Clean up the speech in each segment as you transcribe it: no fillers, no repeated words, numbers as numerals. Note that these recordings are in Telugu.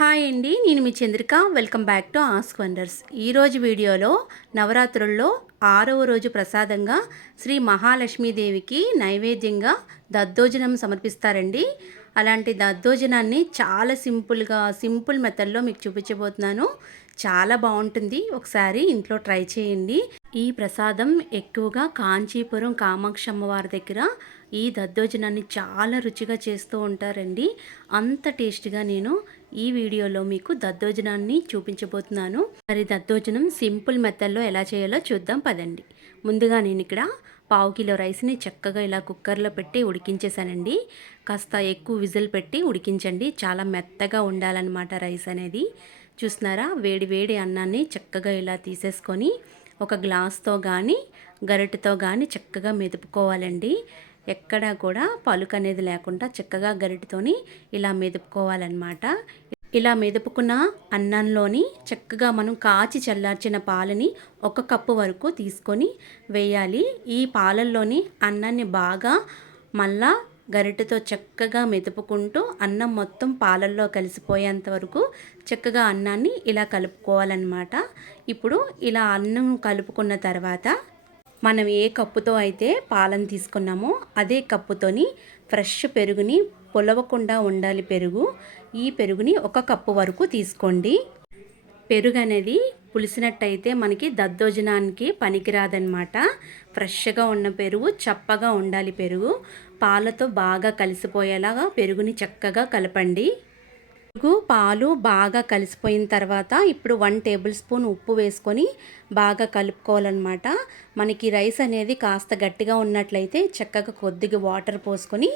హాయ్ అండి, నేను మీ Chandrika. Welcome back to ask wonders. ఈరోజు వీడియోలో నవరాత్రుల్లో 6వ రోజు ప్రసాదంగా శ్రీ మహాలక్ష్మీదేవికి నైవేద్యంగా దద్దోజనం సమర్పిస్తారండి. అలాంటి దద్దోజనాన్ని చాలా సింపుల్ మెథడ్లో మీకు చూపించబోతున్నాను. చాలా బాగుంటుంది, ఒకసారి ఇంట్లో ట్రై చేయండి. ఈ ప్రసాదం ఎక్కువగా కాంచీపురం కామాక్షి అమ్మవారి దగ్గర ఈ దద్దోజనాన్ని చాలా రుచిగా చేస్తూ ఉంటారండి. అంత టేస్ట్గా నేను ఈ వీడియోలో మీకు దద్దోజనాన్ని చూపించబోతున్నాను. మరి దద్దోజనం సింపుల్ మెథడ్లో ఎలా చేయాలో చూద్దాం పదండి. ముందుగా నేను ఇక్కడ 1/2 కిలో రైస్ని చక్కగా ఇలా కుక్కర్లో పెట్టి ఉడికించేసానండి. కాస్త ఎక్కువ విజిల్ పెట్టి ఉడికించండి, చాలా మెత్తగా ఉండాలన్నమాట రైస్ అనేది. చూస్తున్నారా, వేడి వేడి అన్నాన్ని చక్కగా ఇలా తీసేసుకొని ఒక గ్లాస్తో కానీ గరిటెతో కానీ చక్కగా మెదుపుకోవాలండి. ఎక్కడా కూడా పలుకు అనేది లేకుండా చక్కగా గరిటెతోని ఇలా మెదుపుకోవాలన్నమాట. ఇలా మెదుపుకున్న అన్నంలోని చక్కగా మనం కాచి చల్లార్చిన పాలని 1 కప్పు వరకు తీసుకొని వేయాలి. ఈ పాలల్లోని అన్నాన్ని బాగా మళ్ళా గరిటెతో చక్కగా మెదుపుకుంటూ అన్నం మొత్తం పాలల్లో కలిసిపోయేంత వరకు చక్కగా అన్నాన్ని ఇలా కలుపుకోవాలన్నమాట. ఇప్పుడు ఇలా అన్నం కలుపుకున్న తర్వాత మనం ఏ కప్పుతో అయితే పాలను తీసుకున్నామో అదే కప్పుతోని ఫ్రెష్ పెరుగుని, పొలవకుండా ఉండాలి పెరుగు. ఈ పెరుగుని 1 కప్పు వరకు తీసుకోండి. పెరుగు అనేది పులిసినట్టయితే మనకి దద్దోజనానికి పనికిరాదనమాట. ఫ్రెష్గా ఉన్న పెరుగు, చప్పగా ఉండాలి పెరుగు. పాలతో బాగా కలిసిపోయేలాగా పెరుగుని చక్కగా కలపండి. పెరుగు పాలు బాగా కలిసిపోయిన తర్వాత ఇప్పుడు 1 టేబుల్ స్పూన్ ఉప్పు వేసుకొని బాగా కలుపుకోవాలన్నమాట. మనకి రైస్ అనేది కాస్త గట్టిగా ఉన్నట్లయితే చక్కగా కొద్దిగా వాటర్ పోసుకొని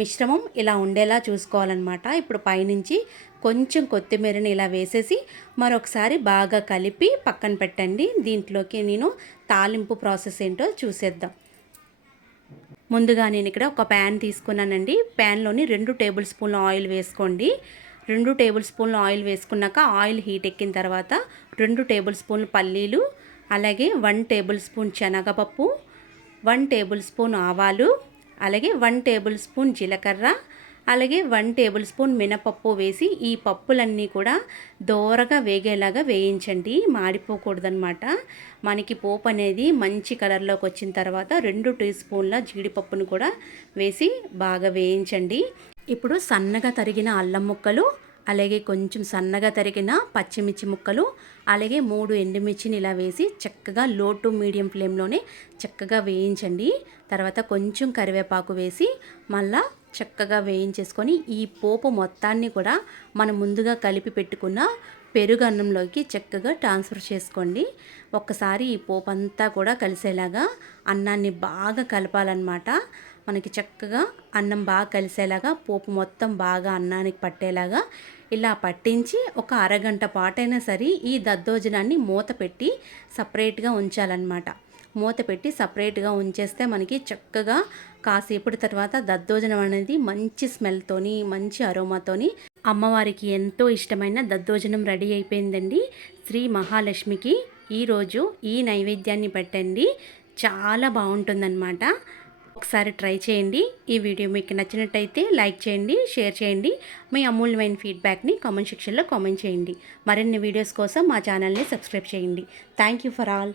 మిశ్రమం ఇలా ఉండేలా చూసుకోవాలన్నమాట. ఇప్పుడు పైనుంచి కొంచెం కొత్తిమీరని ఇలా వేసేసి మరొకసారి బాగా కలిపి పక్కన పెట్టండి. దీంట్లోకి నేను తాలింపు ప్రాసెస్ ఏంటో చూసేద్దాం. ముందుగా నేను ఇక్కడ ఒక ప్యాన్ తీసుకున్నానండి. ప్యాన్లోని 2 టేబుల్ స్పూన్ల ఆయిల్ వేసుకోండి. 2 టేబుల్ స్పూన్ల ఆయిల్ వేసుకున్నాక ఆయిల్ హీట్ ఎక్కిన తర్వాత 2 టేబుల్ స్పూన్ల పల్లీలు, అలాగే 1 టేబుల్ స్పూన్ శనగపప్పు, 1 టేబుల్ స్పూన్ ఆవాలు, అలాగే 1 టేబుల్ స్పూన్ జీలకర్ర, అలాగే 1 టేబుల్ స్పూన్ మినపప్పు వేసి ఈ పప్పులన్నీ కూడా దోరగా వేగేలాగా వేయించండి, మాడిపోకూడదనమాట. మనకి పోపు అనేది మంచి కలర్లోకి వచ్చిన తర్వాత 2 టీ స్పూన్ల జీడిపప్పును కూడా వేసి బాగా వేయించండి. ఇప్పుడు సన్నగా తరిగిన అల్లం ముక్కలు, అలాగే కొంచెం సన్నగా తరిగిన పచ్చిమిర్చి ముక్కలు, అలాగే 3 ఎండుమిర్చిని ఇలా వేసి చక్కగా లో టు మీడియం ఫ్లేమ్లోనే చక్కగా వేయించండి. తర్వాత కొంచెం కరివేపాకు వేసి మళ్ళా చక్కగా వేయించేసుకొని ఈ పోపు మొత్తాన్ని కూడా మనం ముందుగా కలిపి పెట్టుకున్న పెరుగు అన్నంలోకి చక్కగా ట్రాన్స్ఫర్ చేసుకోండి. ఒక్కసారి ఈ పోపు అంతా కూడా కలిసేలాగా అన్నాన్ని బాగా కలపాలన్నమాట. మనకి చక్కగా అన్నం బాగా కలిసేలాగా పోపు మొత్తం బాగా అన్నానికి పట్టేలాగా ఇలా పట్టించి ఒక అరగంట పాటైనా సరే ఈ దద్దోజనాన్ని మూత పెట్టి సపరేట్గా ఉంచాలన్నమాట. మూత పెట్టి సపరేట్గా ఉంచేస్తే మనకి చక్కగా కాసేపటి తర్వాత దద్దోజనం అనేది మంచి స్మెల్తోని, మంచి అరోమాతోని అమ్మవారికి ఎంతో ఇష్టమైన దద్దోజనం రెడీ అయిపోయిందండి. శ్రీ మహాలక్ష్మికి ఈరోజు ఈ నైవేద్యాన్ని పెట్టండి, చాలా బాగుంటుందన్నమాట. ఒకసారి ట్రై చేయండి. ఈ వీడియో మీకు నచ్చినట్టయితే లైక్ చేయండి, షేర్ చేయండి. మీ అమూల్యమైన ఫీడ్బ్యాక్ని కామెంట్ సెక్షన్లో కామెంట్ చేయండి. మరిన్ని వీడియోస్ కోసం మా ఛానల్ని సబ్స్క్రైబ్ చేయండి. Thank you for all.